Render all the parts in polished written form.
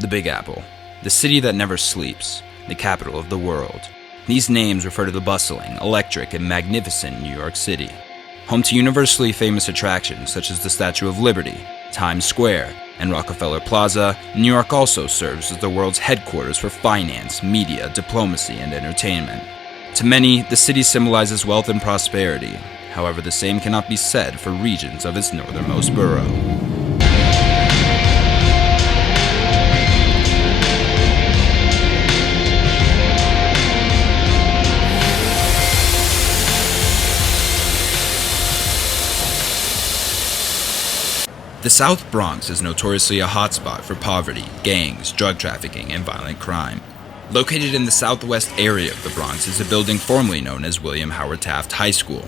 the Big Apple, the city that never sleeps, the capital of the world. These names refer to the bustling, electric, and magnificent New York City. Home to universally famous attractions such as the Statue of Liberty, Times Square, and Rockefeller Plaza, New York also serves as the world's headquarters for finance, media, diplomacy, and entertainment. To many, the city symbolizes wealth and prosperity. However, the same cannot be said for regions of its northernmost borough. The South Bronx is notoriously a hotspot for poverty, gangs, drug trafficking, and violent crime. Located in the southwest area of the Bronx is a building formerly known as William Howard Taft High School.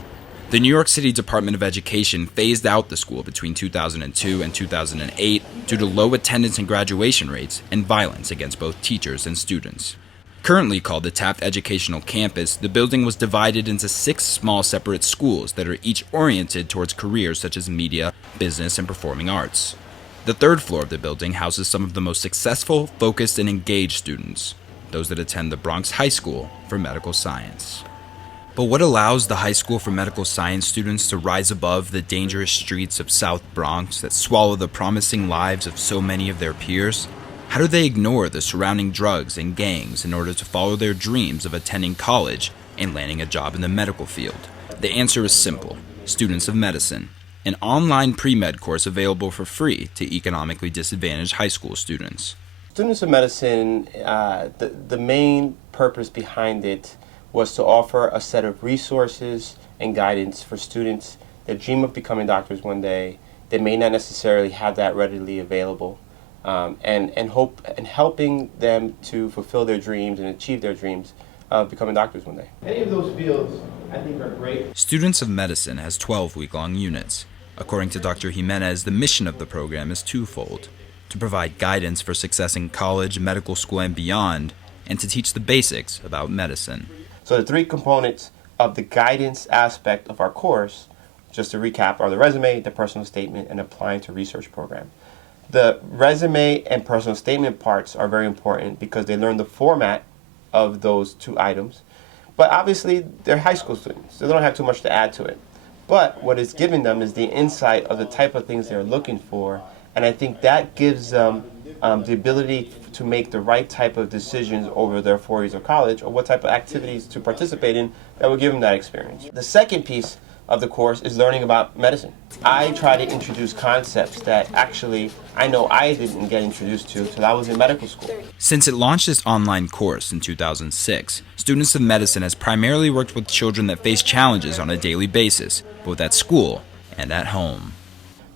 The New York City Department of Education phased out the school between 2002 and 2008 due to low attendance and graduation rates and violence against both teachers and students. Currently called the Taft Educational Campus, the building was divided into 6 small separate schools that are each oriented towards careers such as media, business, and performing arts. The 3rd floor of the building houses some of the most successful, focused, and engaged students, those that attend the Bronx High School for Medical Science. But what allows the High School for Medical Science students to rise above the dangerous streets of South Bronx that swallow the promising lives of so many of their peers? How do they ignore the surrounding drugs and gangs in order to follow their dreams of attending college and landing a job in the medical field? The answer is simple: Students of Medicine, an online pre-med course available for free to economically disadvantaged high school students. Students of Medicine, the main purpose behind it was to offer a set of resources and guidance for students that dream of becoming doctors one day. They may not necessarily have that readily available. And helping them to fulfill their dreams and achieve their dreams of becoming doctors one day. Any of those fields, I think, are great. Students of Medicine has 12 week-long units. According to Dr. Jimenez, the mission of the program is twofold: to provide guidance for success in college, medical school, and beyond, and to teach the basics about medicine. So the 3 components of the guidance aspect of our course, just to recap, are the resume, the personal statement, and applying to research program. The resume and personal statement parts are very important because they learn the format of those 2 items. But obviously, they're high school students, so they don't have too much to add to it. But what it's giving them is the insight of the type of things they're looking for, and I think that gives them the ability to make the right type of decisions over their 4 years of college, or what type of activities to participate in that will give them that experience. The second piece of the course is learning about medicine. I try to introduce concepts that actually I know I didn't get introduced to until I was in medical school. Since it launched its online course in 2006, Students of Medicine has primarily worked with children that face challenges on a daily basis, both at school and at home.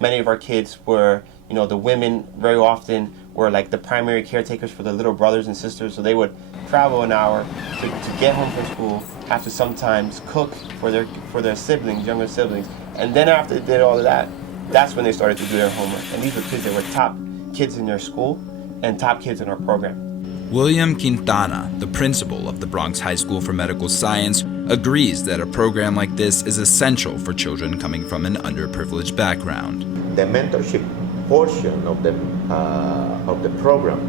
Many of our kids were, the women very often were like the primary caretakers for their little brothers and sisters, so they would travel an hour to get home from school, have to sometimes cook for their siblings, younger siblings, and then after they did all of that, that's when they started to do their homework. And these were kids that were top kids in their school and top kids in our program. William Quintana, the principal of the Bronx High School for Medical Science, agrees that a program like this is essential for children coming from an underprivileged background. The mentorship portion of the program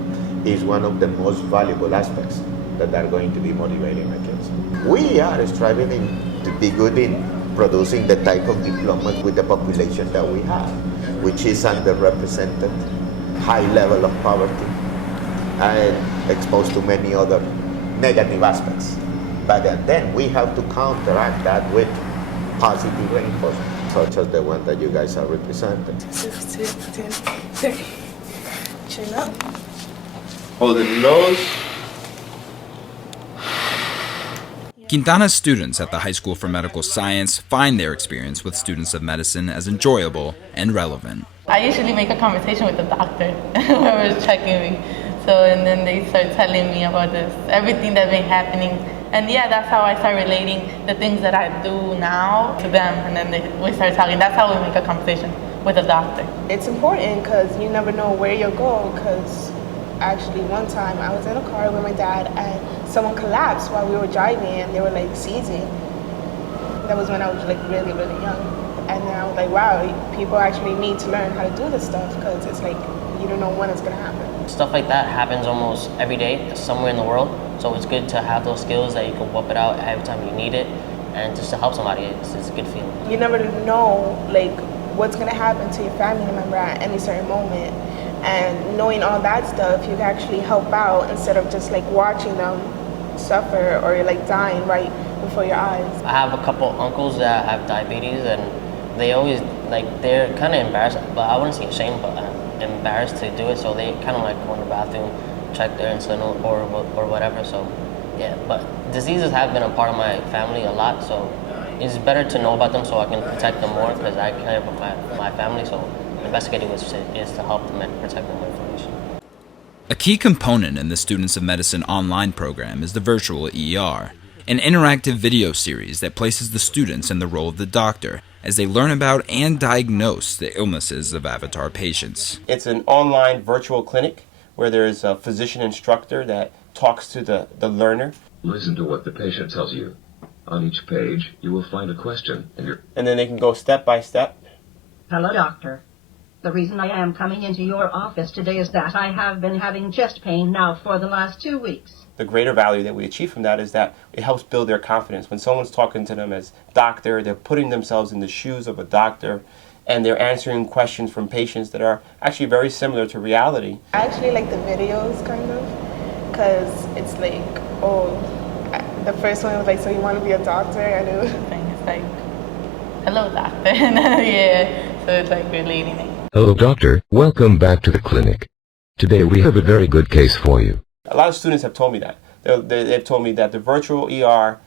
is one of the most valuable aspects that are going to be motivating my kids. We are striving to be good in producing the type of diplomas with the population that we have, which is underrepresented, high level of poverty, and exposed to many other negative aspects. But then we have to counteract that with positive reinforcement, such as the one that you guys are representing. 16, 10, 30. Chin up. Hold it nose. Quintana's students at the High School for Medical Science find their experience with Students of Medicine as enjoyable and relevant. I usually make a conversation with the doctor, whoever's checking me. So, and then they start telling me about everything that's been happening. And yeah, that's how I start relating the things that I do now to them. And then we start talking. That's how we make a conversation with the doctor. It's important because you never know where you'll go. Because actually one time I was in a car with my dad and someone collapsed while we were driving and they were like seizing. That was when I was like really, really young. And then I was like, wow, people actually need to learn how to do this stuff because it's like you don't know when it's going to happen. Stuff like that happens almost every day somewhere in the world. So it's good to have those skills that you can whoop it out every time you need it, and just to help somebody, it's a good feeling. You never know like what's gonna happen to your family member at any certain moment, and knowing all that stuff, you can actually help out instead of just like watching them suffer or like dying right before your eyes. I have a couple uncles that have diabetes, and they always they're kind of embarrassed, but I wouldn't say ashamed, but embarrassed to do it. So they kind of like go in the bathroom, check their insulin or whatever. So yeah, but diseases have been a part of my family a lot. So it's better to know about them so I can protect them more, because I care about my family. So the best I can do is to help them and protect them with information. A key component in the Students of Medicine online program is the virtual ER, an interactive video series that places the students in the role of the doctor as they learn about and diagnose the illnesses of Avatar patients. It's an online virtual clinic where there's a physician instructor that talks to the learner. Listen to what the patient tells you. On each page, you will find a question, and then they can go step by step. Hello, doctor. The reason I am coming into your office today is that I have been having chest pain now for the last 2 weeks. The greater value that we achieve from that is that it helps build their confidence. When someone's talking to them as doctor, they're putting themselves in the shoes of a doctor, and they're answering questions from patients that are actually very similar to reality. I actually like the videos kind of, because it's like, oh, the first one was like, so you want to be a doctor? I knew. It's like, hello, doctor. Yeah, so it's like relating it. Hello, doctor. Welcome back to the clinic. Today we have a very good case for you. A lot of students have told me that. They've told me that the virtual ER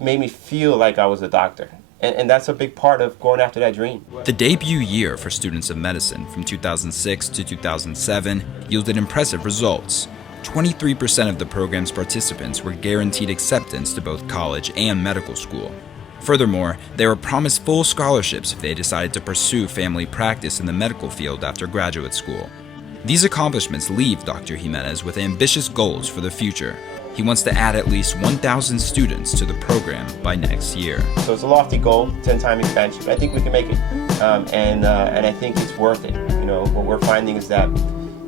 made me feel like I was a doctor. And that's a big part of going after that dream. The debut year for Students of Medicine from 2006 to 2007 yielded impressive results. 23% of the program's participants were guaranteed acceptance to both college and medical school. Furthermore, they were promised full scholarships if they decided to pursue family practice in the medical field after graduate school. These accomplishments leave Dr. Jimenez with ambitious goals for the future. He wants to add at least 1,000 students to the program by next year. So it's a lofty goal, 10-time expansion, but I think we can make it. And I think it's worth it. You know, what we're finding is that,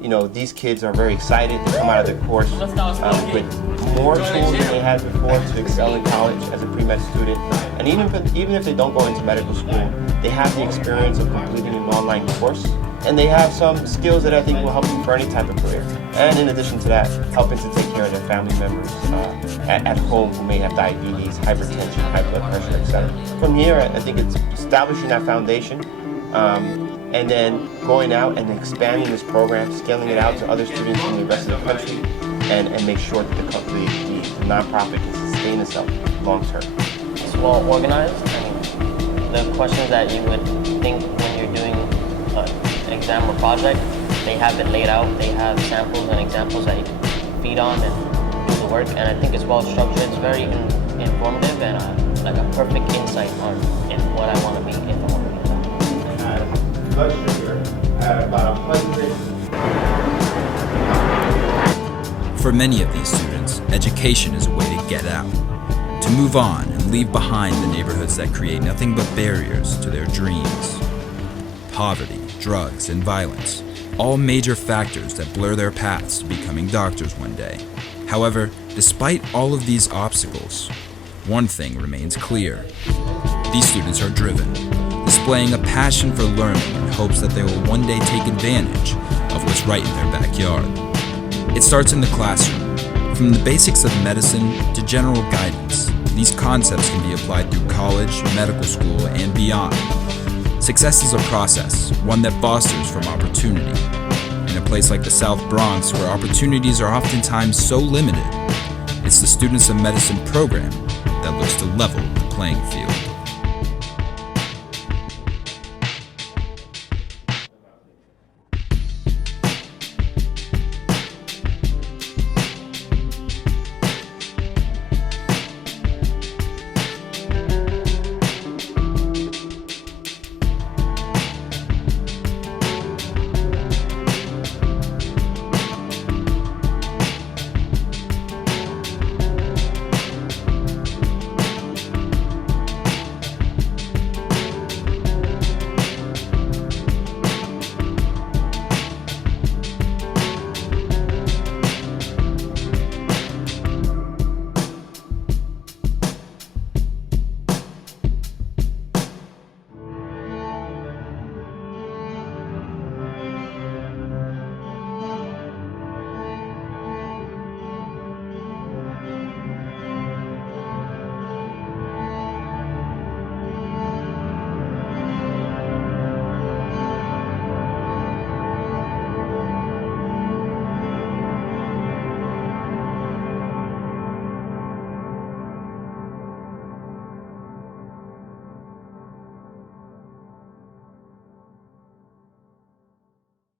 you know, these kids are very excited to come out of the course with more tools than they had before to excel in college as a pre-med student. And even if they don't go into medical school, they have the experience of completing an online course. And they have some skills that I think will help them for any type of career. And in addition to that, helping to take care of their family members at home who may have diabetes, hypertension, high blood pressure, etc. From here, I think it's establishing that foundation and then going out and expanding this program, scaling it out to other students in the rest of the country, and make sure that the nonprofit can sustain itself long term. It's well organized. I mean, the questions that you would think when you're doing an exam or project, they have it laid out. They have samples and examples that you can feed on and do the work. And I think it's well structured. It's very informative and like a perfect insight on what I want to be if I want to be a doctor. I had blood sugar at about 100. For many of these students, education is a way to get out, to move on and leave behind the neighborhoods that create nothing but barriers to their dreams. Poverty, drugs, and violence, all major factors that blur their paths to becoming doctors one day. However, despite all of these obstacles, one thing remains clear. These students are driven, displaying a passion for learning in hopes that they will one day take advantage of what's right in their backyard. It starts in the classroom. From the basics of medicine to general guidance, these concepts can be applied through college, medical school, and beyond. Success is a process, one that fosters from opportunity. In a place like the South Bronx, where opportunities are oftentimes so limited, it's the Students of Medicine program that looks to level the playing field.